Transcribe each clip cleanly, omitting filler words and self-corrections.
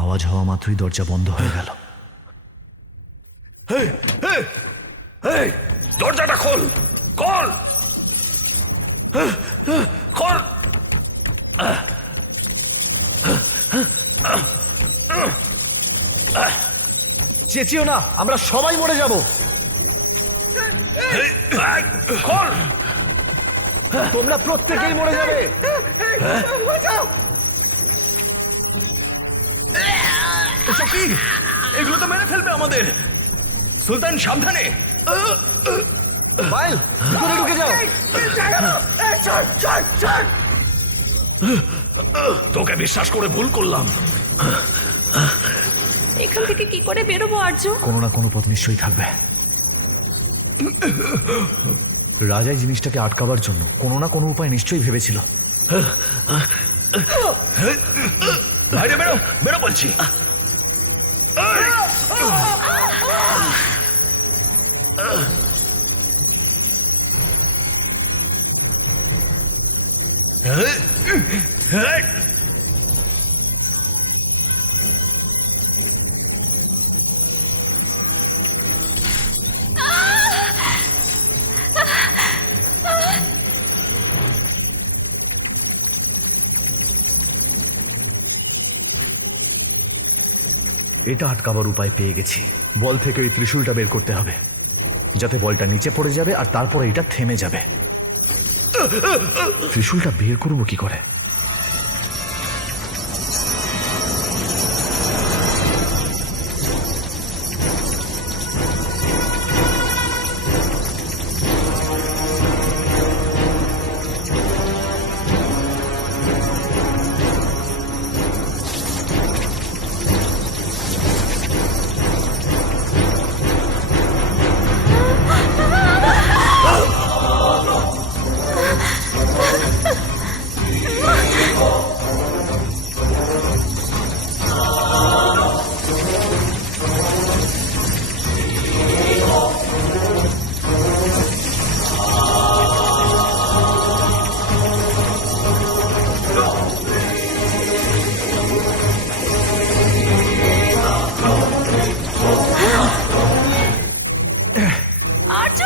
আওয়াজ হওয়া মাত্রই দরজা বন্ধ হয়ে গেল। দরজাটা খোল, খোল, খোল। চেঁচিও না, আমরা সবাই মরে যাব। খোল। তোমরা প্রত্যেকেই মরে যাবে। এসব কি? এগুলো তো মেরে ফেলবে আমাদের। সুলতান সাবধানে। বাইল, ভিতরে ঢুকে যাও। তোকে বিশ্বাস করে ভুল করলাম। এখান থেকে কি করে বেরোবো আর্য? কোনো না কোনো পথ নিশ্চয়ই থাকবে। রাজাই জিনিসটাকে আটকাবার জন্য কোনো না কোনো উপায় নিশ্চয়ই ভেবেছিল। বাইরে বেরো, বেরো বলছি। এটা আটকাবার উপায় পেয়ে গেছি। বল থেকে ওই ত্রিশূলটা বের করতে হবে, যাতে বলটা নিচে পড়ে যাবে আর তারপরে এটা থেমে যাবে। ত্রিশূলটা বের করবো কি করে? আর্য!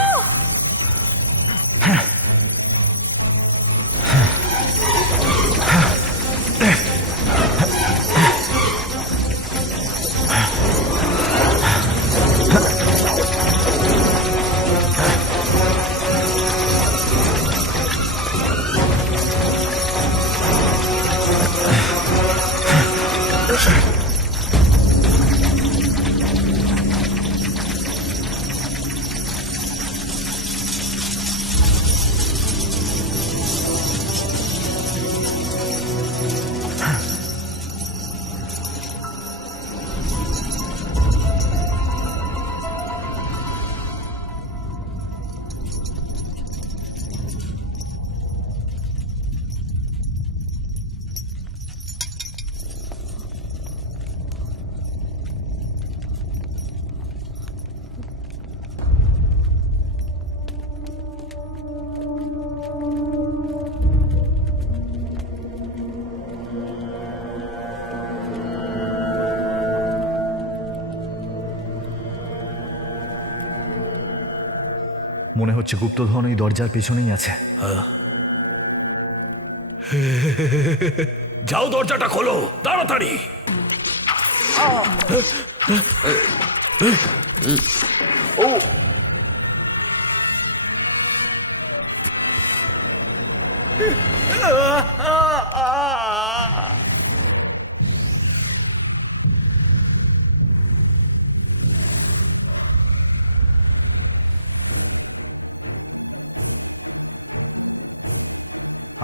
মনে হচ্ছে গুপ্তধন এই দরজার পেছনেই আছে। যাও, দরজাটা খোলো তাড়াতাড়ি।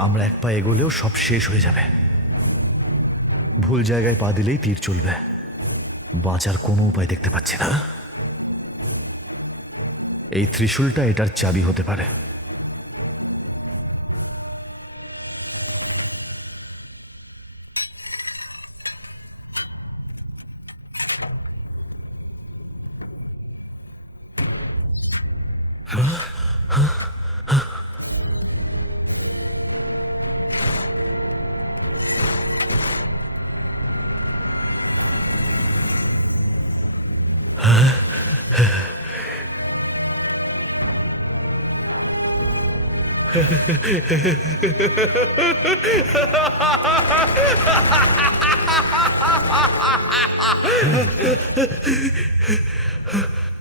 আমরা এক পা এগোলেও সব শেষ হয়ে যাবে। ভুল জায়গায় পা দিলেই তীর চলবে। বাঁচার কোনো উপায় দেখতে পাচ্ছি না। এই ত্রিশূলটা এটার চাবি হতে পারে।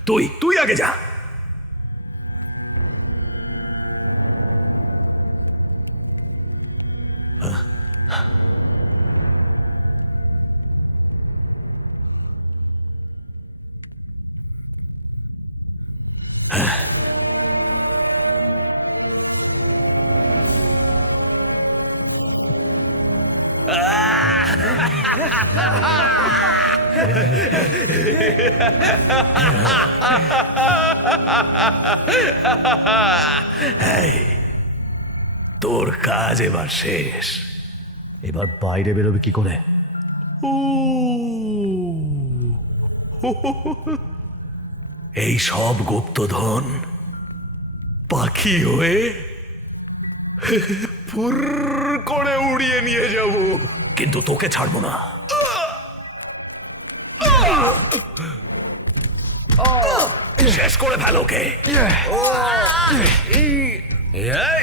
তুই তুই আগে যা। তোর কাজ এবার শেষ। এবার বাইরে বেরোবে কি করে? এই সব গুপ্তধন পাখি হয়ে ফুর করে উড়িয়ে নিয়ে যাব, কিন্তু তোকে ছাড়বো না। শেষ করে ফেল ওকে। এই!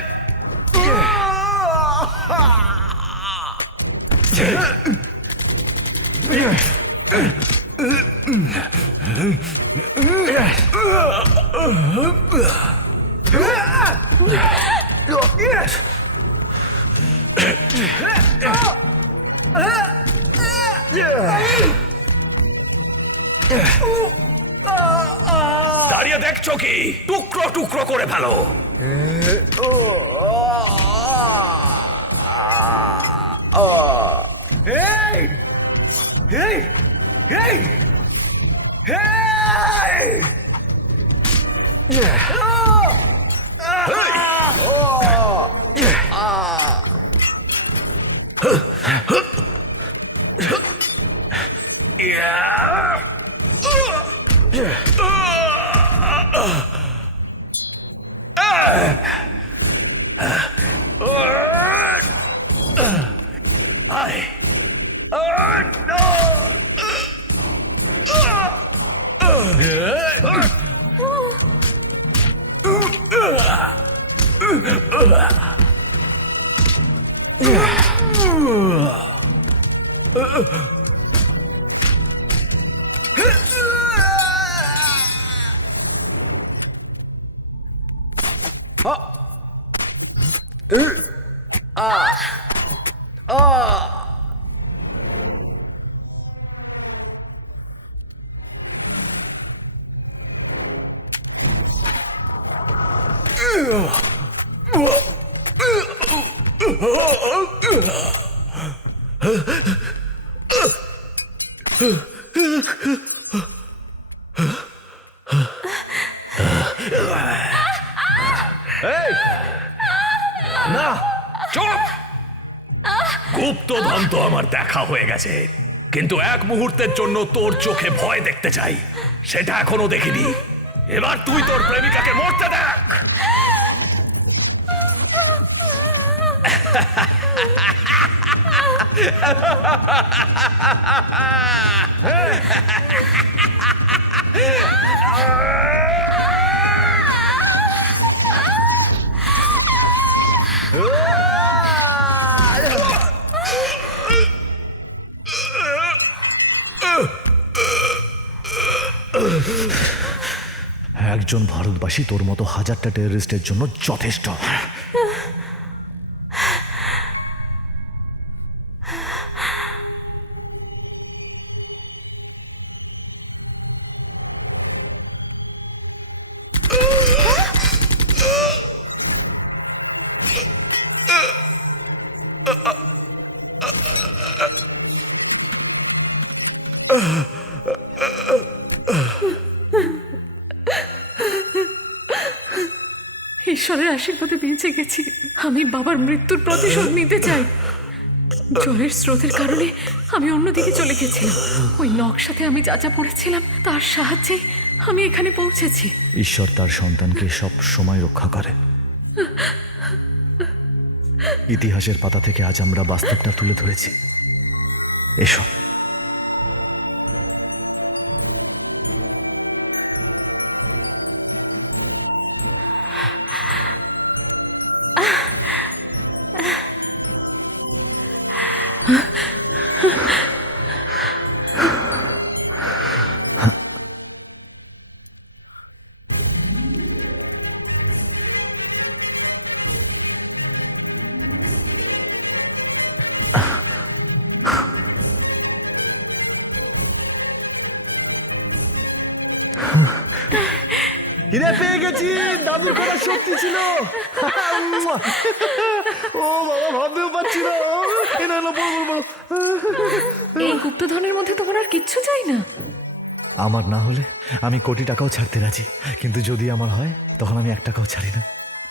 দাঁড়িয়ে দেখছো কি? টুকরো টুকরো করে ফেলো। না, চুপ! গুপ্তধন তো আমার দেখা হয়ে গেছে, কিন্তু এক মুহূর্তের জন্য তোর চোখে ভয় দেখতে চাই। সেটা এখনো দেখিনি। এবার তুই তোর প্রেমিকাকে মরতে দেখ। একজন ভারতবাসী তোর মতো হাজারটা টেররিস্টের জন্য যথেষ্ট। ঈশ্বরের আশীর্বাদে বেঁচে গেছি। আমি বাবার মৃত্যুর প্রতিশোধ নিতে চাই। জলের স্রোতের কারণে আমি অন্যদিকে চলে গেছিলাম। ওই নকশাতে আমি যা যা পড়েছিলাম তার সাহায্যে আমি এখানে পৌঁছেছি। ঈশ্বর তার সন্তানকে সব সময় রক্ষা করে। ইতিহাসের পাতা থেকে আজ আমরা বাস্তবটা তুলে ধরেছি। এসো। হিরে পেয়ে গেছি, দাদুর কথা সত্যি ছিল। ও বাবা, ভাবতেও পারছি না। এটা হলো বড় বড়। এই গুপ্তধনের মধ্যে তোমার আর কিচ্ছু চাই না? আমার না হলে আমি কোটি টাকাও ছাড়তে রাজি, কিন্তু যদি আমার হয় তখন আমি 1 টাকাও ছাড়ি না।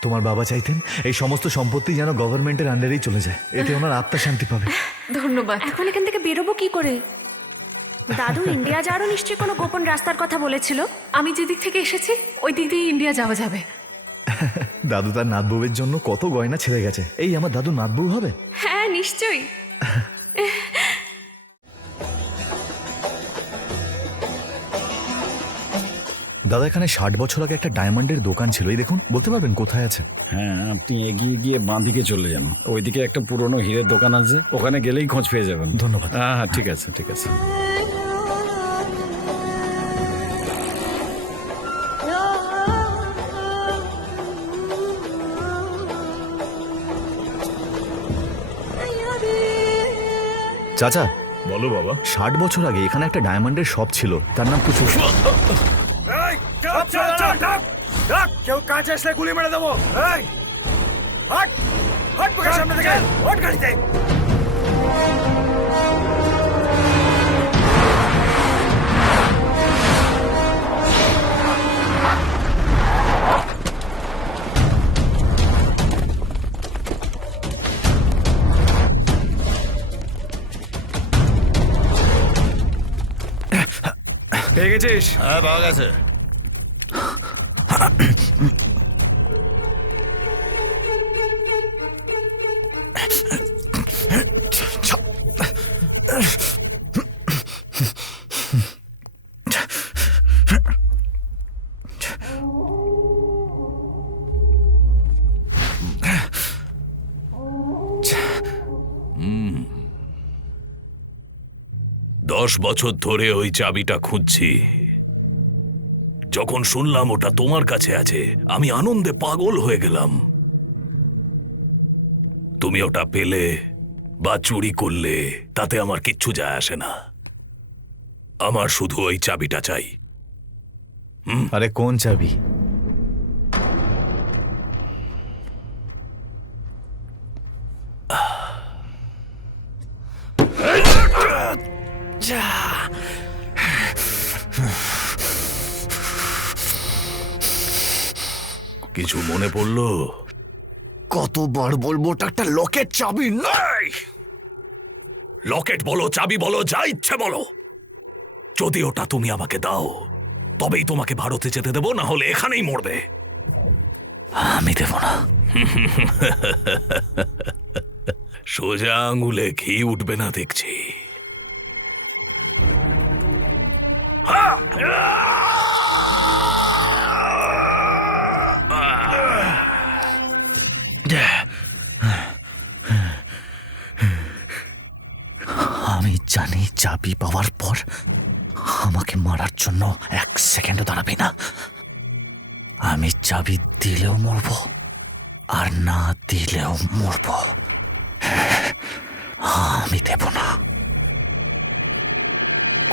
তোমার বাবা চাইতেন এই সমস্ত সম্পত্তি যেন গভর্নমেন্টের আন্ডারেই চলে যায়, এতে ওনার আত্মা শান্তি পাবে। ধন্যবাদ। এখন এখান থেকে বেরোবো কি করে? দাদু ইন্ডিয়া যাওয়ারও নিশ্চয়ই কোনো গোপন রাস্তার কথা বলেছিল। আমি যেদিক থেকে এসেছি ওই দিক দিয়ে ইন্ডিয়া যাওয়া যাবে। দাদু তার নাতবউয়ের জন্য কত গয়না ছেড়ে গেছে। এই আমার দাদু নাতবউ হবে? হ্যাঁ নিশ্চয়ই। দাদা, এখানে 60 বছর আগে একটা ডায়মন্ডের দোকান ছিল, এই দেখুন, বলতে পারবেন কোথায় আছে? হ্যাঁ, আপনি এগিয়ে গিয়ে বাঁ দিকে চলে যান, ওইদিকে একটা পুরনো হীরের দোকান আছে, ওখানে গেলেই খোঁজ পেয়ে যাবেন। ধন্যবাদ। হ্যাঁ হ্যাঁ, ঠিক আছে ঠিক আছে। চাচা, বলো বাবা। 60 বছর আগে এখানে একটা ডায়মন্ডের শপ ছিল, তার নাম কুচু। কেউ কাছে আসলে গুলি মেরে দেবো। হট হট মুখের সামনে থেকে হট গাড়িতে। পেয়ে গেছিস? হ্যাঁ, পাওয়া গেছে। দশ বছর ধরে ওই চাবিটা খুঁজছি। যখন শুনলাম ওটা তোমার কাছে আছে, আমি আনন্দে পাগল হয়ে গেলাম। তুমি ওটা পেলে বা চুরি করলে তাতে আমার কিচ্ছু যায় আসে না। আমার শুধু ওই চাবিটা চাই। আরে কোন চাবি? কিছু মনে পড়লো? কতবার বলবো ওটা একটা লকেট চাবি নয়। লকেট বলো, চাবি বলো, যা ইচ্ছে বলো, যদি ওটা তুমি আমাকে দাও তবেই তোমাকে ভারতে যেতে দেবো, না হলে এখানেই মরবে। আমি দেব না। সোজা আঙুলে ঘি উঠবে না দেখছি। আমি জানি চাবি পাওয়ার পর আমাকে মারার জন্য 1 সেকেন্ডও দাঁড়াবে না। আমি চাবি দিলেও মরব, আর না দিলেও মরব। আমি দেব না,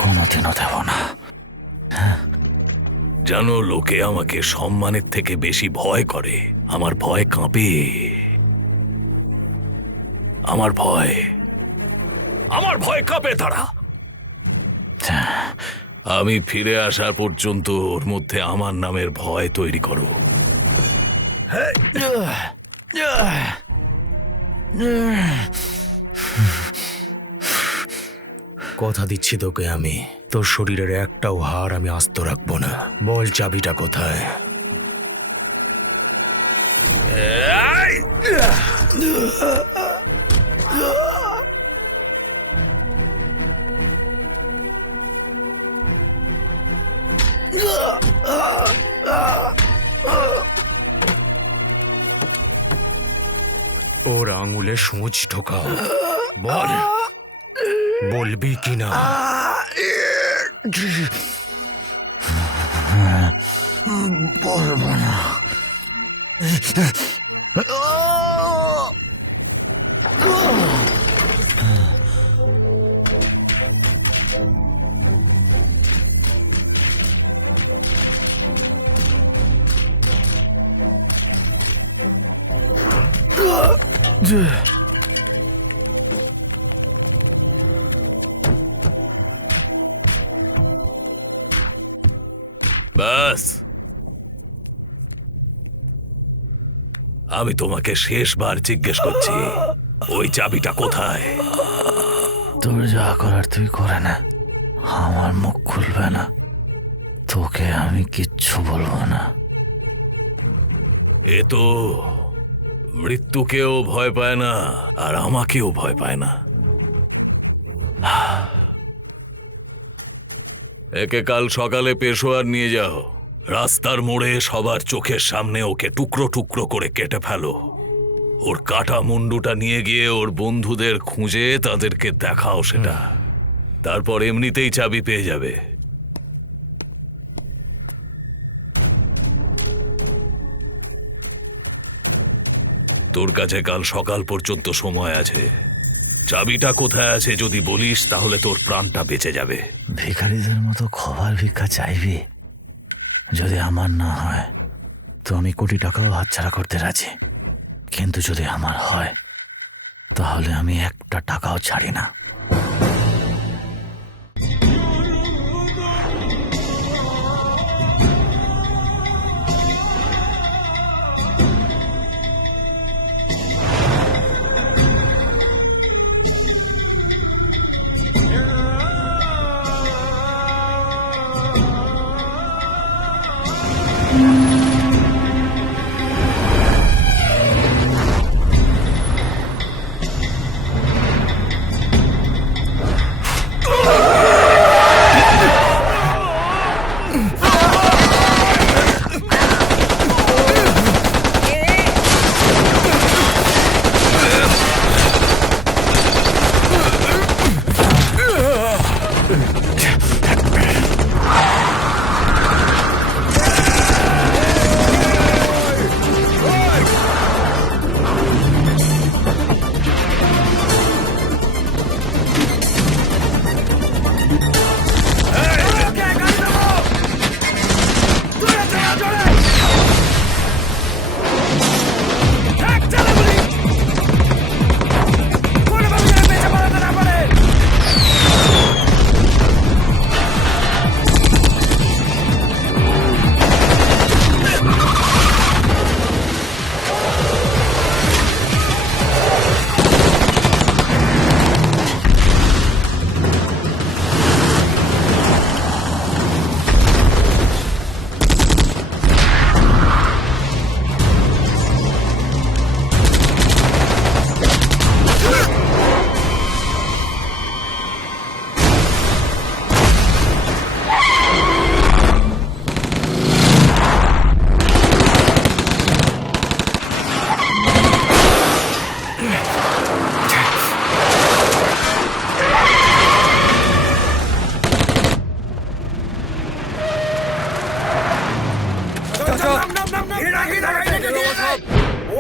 কোনোদিনও দেব না। জানো, লোকে আমাকে সম্মানের থেকে বেশি ভয় করে। আমার ভয় কাঁপে। আমার ভয় কাঁপে তারা। আমি ফিরে আসা পর্যন্ত ওর মধ্যে আমার নামের ভয় তৈরি করো। কথা দিচ্ছি তোকে, আমি তোর শরীরের একটাও হাড় আমি আস্ত রাখবো না। বল চাবিটা কোথায়? ওর আঙুলে সূচ ঢোকাও। বল, বলবি কিনা? বলবো না। ব্যাস, আমি তোমাকে শেষবার জিজ্ঞেস করছি, ওই চাবিটা কোথায়? তোর যা করার তুই করে না, আমার মুখ খুলবে না, তোকে আমি কিচ্ছু বলবো না। এ তো মৃত্যুকেও ভয় পায় না, আর আমাকেও ভয় পায় না। একে কাল সকালে পেশোয়ার নিয়ে যাও, রাস্তার মোড়ে সবার চোখের সামনে ওকে টুকরো টুকরো করে কেটে ফেলো। ওর কাটা মুন্ডুটা নিয়ে গিয়ে ওর বন্ধুদের খুঁজে তাদেরকে দেখাও সেটা। তারপর এমনিতেই চাবি পেয়ে যাবে। তোর কাছে কাল সকাল পর্যন্ত সময় আছে। চাবিটা কোথায় আছে যদি বলিস, তাহলে তোর প্রাণটা বেঁচে যাবে। ভিখারিদের মতো খবর ভিক্ষা চাইবি? যদি আমার না হয় তো আমি কোটি টাকাও হাতছাড়া করতে রাজি, কিন্তু যদি আমার হয় তাহলে আমি একটা টাকাও ছাড়ি না।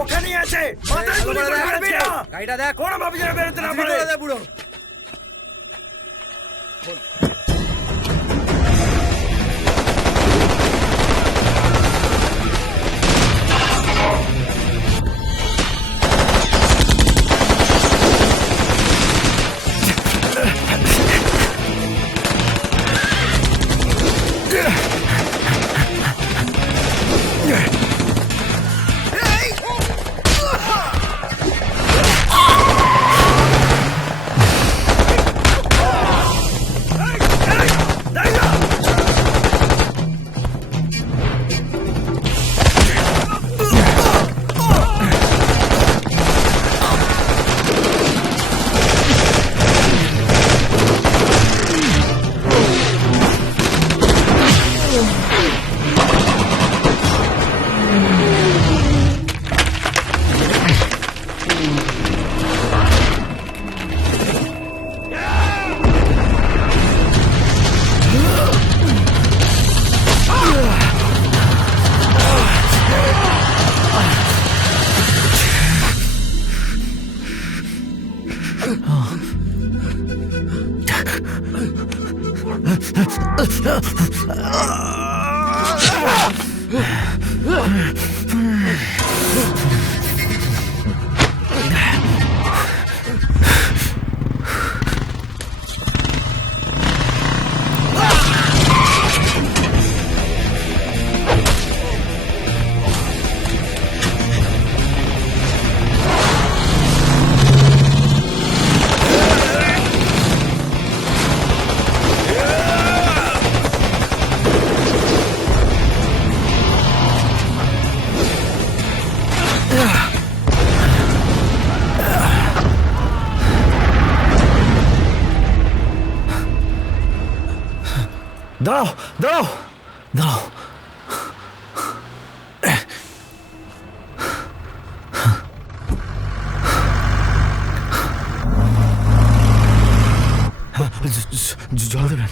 ওখানেই আছে, মাথায় গুলি করে মারবি না। গাড়িটা দেখ, কোন ভাবে যেন বেরোতে না পারে। বুড়ো দাঁড়াও দাঁড়াও দাঁড়াও। জল দেবেন?